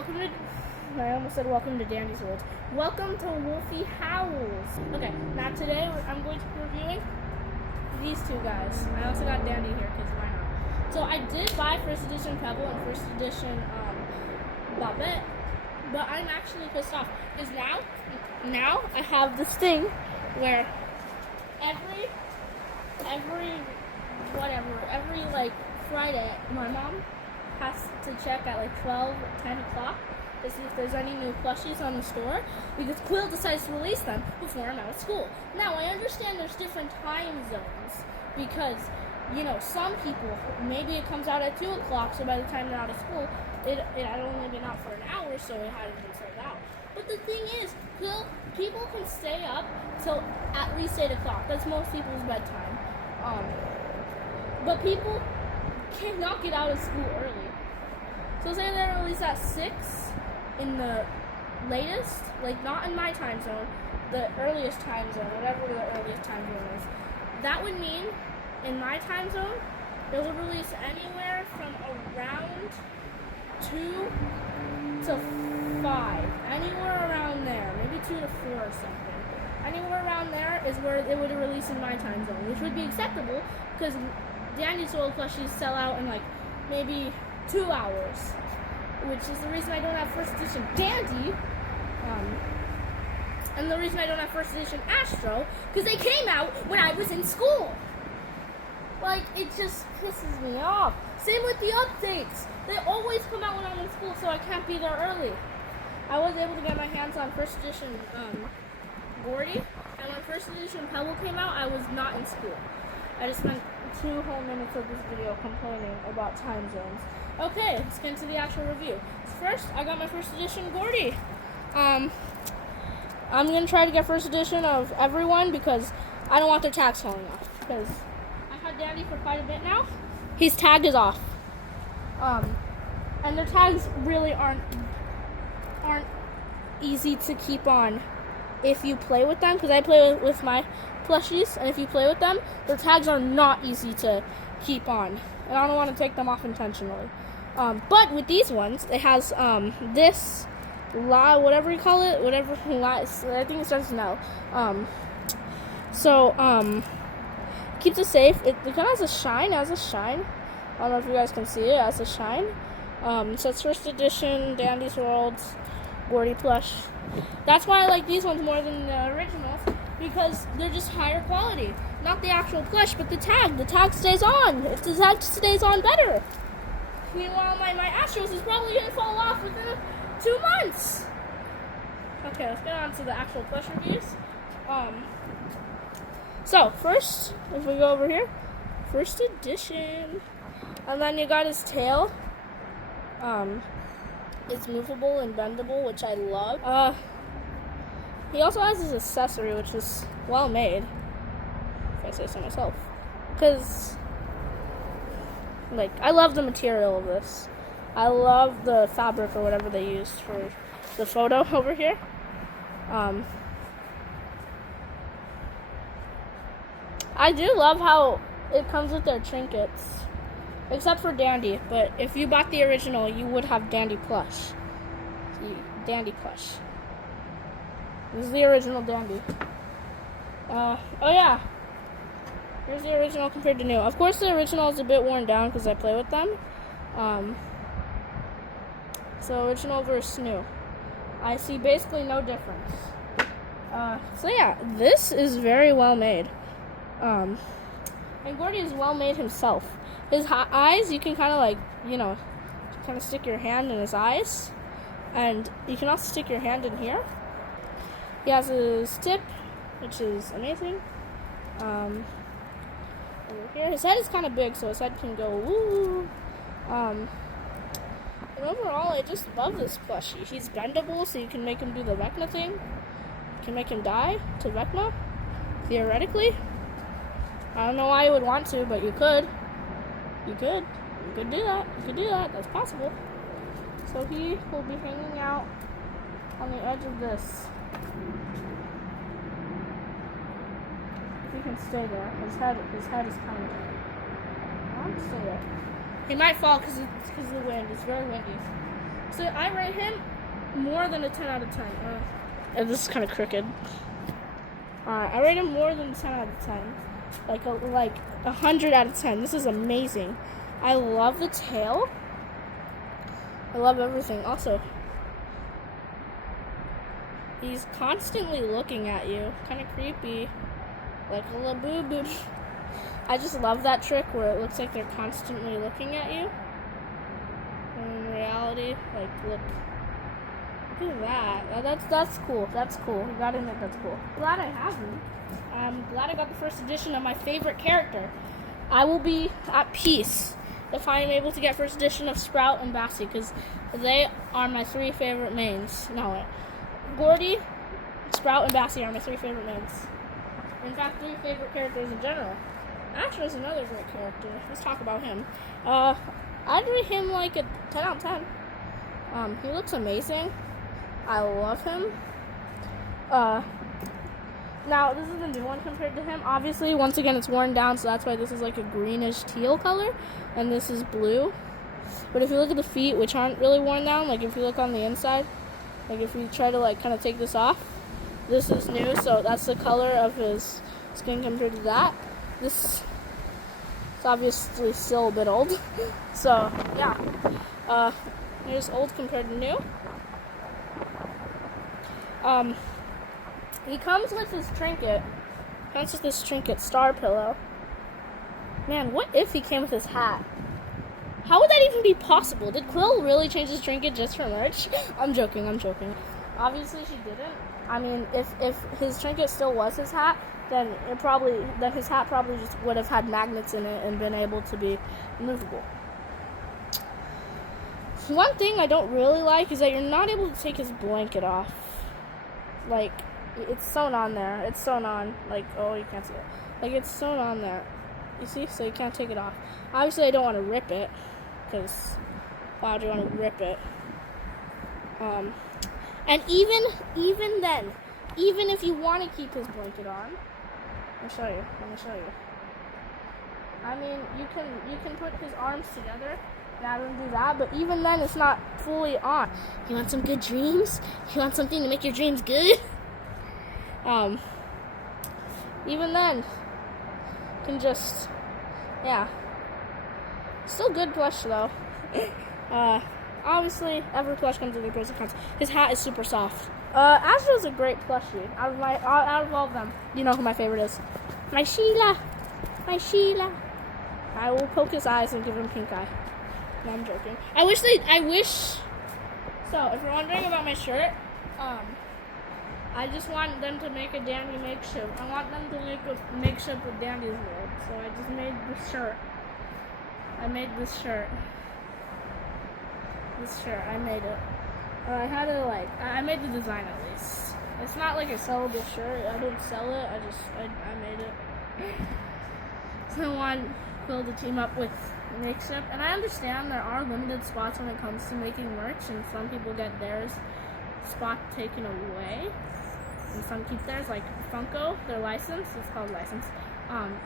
Welcome to, I almost said welcome to Dandy's World. Welcome to Wolfie Howls. Okay, now today I'm going to be reviewing these two guys. I also got Dandy here because why not? So I did buy first edition Pebble and first edition Bobette, but I'm actually pissed off because now I have this thing where every like Friday my mom has to check at like 10 o'clock to see if there's any new plushies on the store because Quill decides to release them before I'm out of school. Now, I understand there's different time zones because, you know, some people, maybe it comes out at 2 o'clock, so by the time they're out of school, it had only been out for an hour, so it hadn't been sold out. But the thing is, people can stay up till at least 8 o'clock. That's most people's bedtime. But people cannot get out of school early. So say they're released at 6 in the latest, like not in my time zone, the earliest time zone, whatever the earliest time zone is. That would mean, in my time zone, they would release anywhere from around 2 to 5. Anywhere around there, maybe 2 to 4 or something. Anywhere around there is where they would release in my time zone, which would be acceptable because dandysworld plushies sell out in like maybe 2 hours, which is the reason I don't have first edition Dandy, and the reason I don't have first edition Astro, because they came out when I was in school. Like, it just pisses me off. Same with the updates. They always come out when I'm in school, so I can't be there early. I was able to get my hands on first edition Gordy, and when first edition Pebble came out, I was not in school. I just spent 2 whole minutes of this video complaining about time zones. Okay, let's get into the actual review. First, I got my first edition Gordy. I'm going to try to get first edition of everyone because I don't want their tags falling off. Because I've had Dandy for quite a bit now. His tag is off. And their tags really aren't easy to keep on if you play with them. Because I play with my plushies, and if you play with them, their tags are not easy to keep on. And I don't want to take them off intentionally. But with these ones, it has this whatever you call it, I think it starts with an L. Keeps it safe. It kind of has a shine. I don't know if you guys can see it. It has a shine. So it's first edition Dandy's World Gordy plush. That's why I like these ones more than the originals because they're just higher quality. Not the actual plush, but the tag. The tag stays on. If the tag stays on, better. Meanwhile, my Astros is probably going to fall off within 2 months. Okay, let's get on to the actual plush reviews. So, first, if we go over here, first edition. And then you got his tail. It's movable and bendable, which I love. He also has his accessory, which is well made, if I say so myself. Because, like, I love the material of this. I love the fabric or whatever they used for the photo over here. I do love how it comes with their trinkets, except for Dandy. But if you bought the original, you would have Dandy Plush. Dandy Plush. This is the original Dandy. Oh yeah. Here's the original compared to new. Of course, the original is a bit worn down because I play with them. So original versus new. I see basically no difference. So yeah, this is very well made. And Gordy is well made himself. His eyes, you can kind of like, you know, kind of stick your hand in his eyes. And you can also stick your hand in here. He has his tip, which is amazing. Over here, his head is kind of big, so his head can go woo. And overall, I just love this plushie. He's bendable, so you can make him do the Vecna thing. You can make him die to Vecna, theoretically. I don't know why you would want to, but you could. You could do that. That's possible. So he will be hanging out on the edge of this. If he can stay there. His head is kind of there. I want to stay there. He might fall because of the wind. It's very windy. So I rate him more than a 10 out of 10. And this is kind of crooked. I rate him more than a 10 out of 10. Like 100 out of 10. This is amazing. I love the tail. I love everything. Also, he's constantly looking at you. Kind of creepy. Like a little boo-boo. I just love that trick where it looks like they're constantly looking at you. In reality, like, look at that. That's cool. That's cool. You gotta admit that's cool. Glad I have him. I'm glad I got the first edition of my favorite character. I will be at peace if I am able to get first edition of Sprout and Bassie, because they are my 3 favorite mains. No, wait. Gordy, Sprout, and Bassie are my 3 favorite mains. In fact, 3 favorite characters in general. Astro is another great character. Let's talk about him. I'd rate him like a 10 out of 10. He looks amazing. I love him. Now, this is a new one compared to him. Obviously, once again, it's worn down, so that's why this is like a greenish teal color, and this is blue. But if you look at the feet, which aren't really worn down, like if you look on the inside, like if you try to like kind of take this off, this is new, so that's the color of his skin compared to that. This is obviously still a bit old. So, yeah. Here's old compared to new. He comes with his trinket. Comes with this trinket, Star Pillow. Man, what if he came with his hat? How would that even be possible? Did Quill really change his trinket just for merch? I'm joking. Obviously she didn't. I mean, if his trinket still was his hat, then his hat probably just would have had magnets in it and been able to be movable. One thing I don't really like is that you're not able to take his blanket off. Like, it's sewn on there. It's sewn on. Like, oh, you can't see it. Like, it's sewn on there. You see? So you can't take it off. Obviously, I don't want to rip it, because why would you want to rip it? And even then, even if you want to keep his blanket on, let me show you. I mean, you can put his arms together and have him do that, but even then, it's not fully on. You want some good dreams? You want something to make your dreams good? Even then, you can just, yeah. Still good plush though. Obviously, every plush comes with their pros and cons. His hat is super soft. Astro's a great plushie. Out of all of them, you know who my favorite is? My Sheila. I will poke his eyes and give him pink eye. No, I'm joking. I wish. So, if you're wondering about my shirt, I just want them to make a dandy makeship. I want them to make a makeship with dandysworld. So I just made this shirt. I made this shirt. I made it. I made the design at least. It's not like a sellable shirt. I didn't sell it. I made it. So I want Quill to team up with makeship. And I understand there are limited spots when it comes to making merch, and some people get theirs spot taken away, and some keep theirs. Like Funko, their license, it's called license.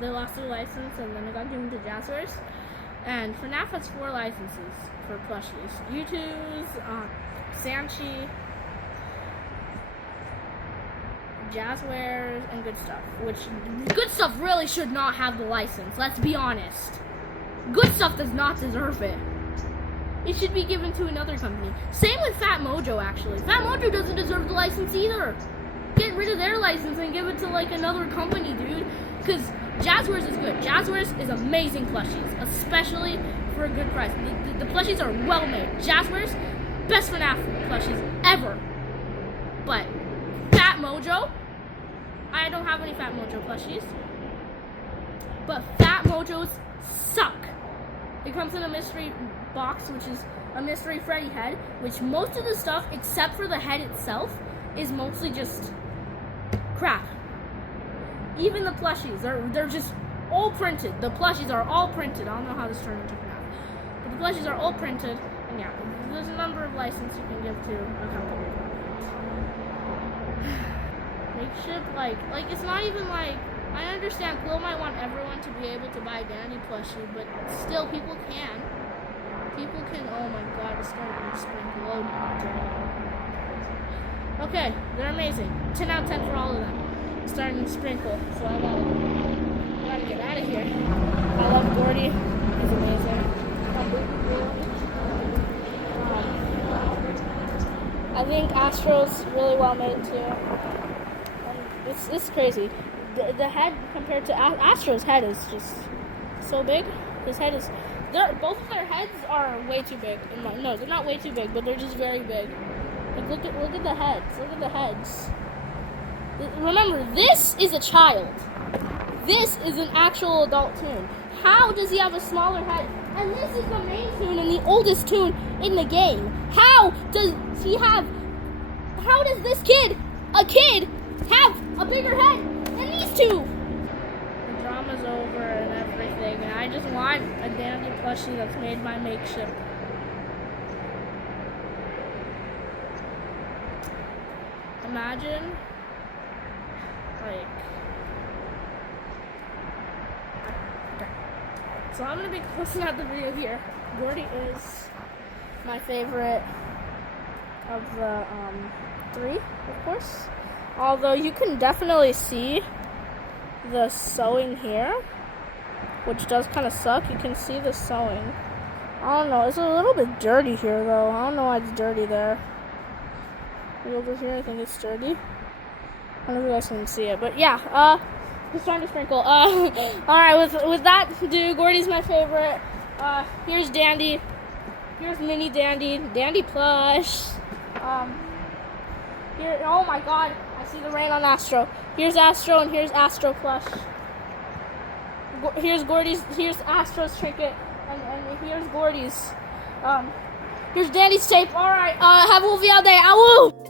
They lost their license, and then it got given to Jazzwares. And FNAF has 4 licenses for plushies. U2's, Sanchi, Jazzwares, and Good Stuff. Which, Good Stuff really should not have the license, let's be honest. Good Stuff does not deserve it. It should be given to another company. Same with Fat Mojo, actually. Fat Mojo doesn't deserve the license either. Get rid of their license and give it to, like, another company, dude. Because Jazzwares is good. Jazzwares is amazing plushies, especially for a good price. The plushies are well made. Jazzwares, best FNAF plushies ever. But Fat Mojo, I don't have any Fat Mojo plushies, but Fat Mojos suck. It comes in a mystery box, which is a mystery Freddy head, which most of the stuff, except for the head itself, is mostly just crap. Even the plushies, they're just all printed. The plushies are all printed. I don't know how this turned into FNAF. But the plushies are all printed, and yeah, there's a number of licenses you can give to a company. Makeship, like it's not even like, I understand Quill might want everyone to be able to buy Dandy plushie, but still people can. Oh my god, it's starting to sprinkle. Oh Okay, they're amazing. 10 out of 10 for all of them. It's starting to sprinkle, so I gotta get out of here. I love Gordy. He's amazing. I think Astro's really well made too. And it's crazy. The head compared to Astro's head is just so big. His head is. Both of their heads are way too big. No, they're not way too big, but they're just very big. Like look at the heads. Look at the heads. Remember, this is a child. This is an actual adult toon. How does he have a smaller head? And this is the main toon and the oldest toon in the game. How does this kid, have a bigger head than these two? The drama's over and everything, and I just want a dandy plushie that's made by makeship. Imagine, like, okay. So I'm gonna be closing out the video here. Gordy is my favorite of the three, of course. Although you can definitely see the sewing here, which does kind of suck. You can see the sewing. I don't know. It's a little bit dirty here, though. I don't know why it's dirty there. Over here, I think it's dirty. I don't know if you guys can see it, but yeah. Just trying to sprinkle. All right. With that, dude, Gordy's my favorite. Here's Dandy. Here's Mini Dandy. Dandy Plush. Here. Oh my God. I see the rain on Astro. Here's Astro and here's Astro Plush. Here's Gordy's. Here's Astro's trinket, and here's Gordy's. Here's Dandy's tape. All right. Have a wolfy out there. Awoo!